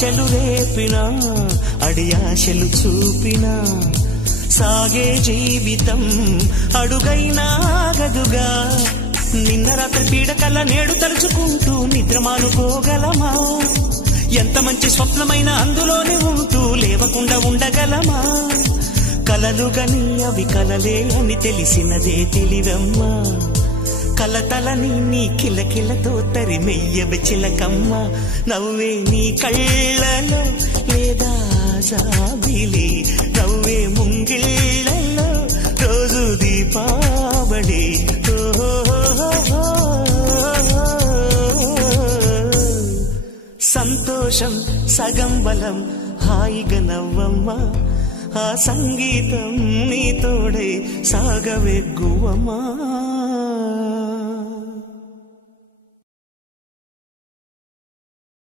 ఆశలు రేపినా అడియాశలు చూపినా సాగే జీవితం అడుగైనా ఆగదుగా నిన్న రాత్రి పీడకల నేడు తలుచుకుంటూ నిద్రమానుకోగలమా ఎంత మంచి స్వప్నమైన అందులోనే ఉంటూ లేవకుండా ఉండగలమా కలలుగని అవి కలలే అని తెలిసినదే తెలివమ్మా కలతలని నీ కిలకిలతో తరిమెయ్యవి చిలకమ్మ నవ్వే నీ కళ్ళలో లేదా జాబిలి నవ్వే ముంగిళ్ళలో రోజు దీపావళి సంతోషం సగం బలం హాయిగా నవ్వమ్మా ఆ సంగీతం నీ తోడై సాగవెగ్గువమ్మా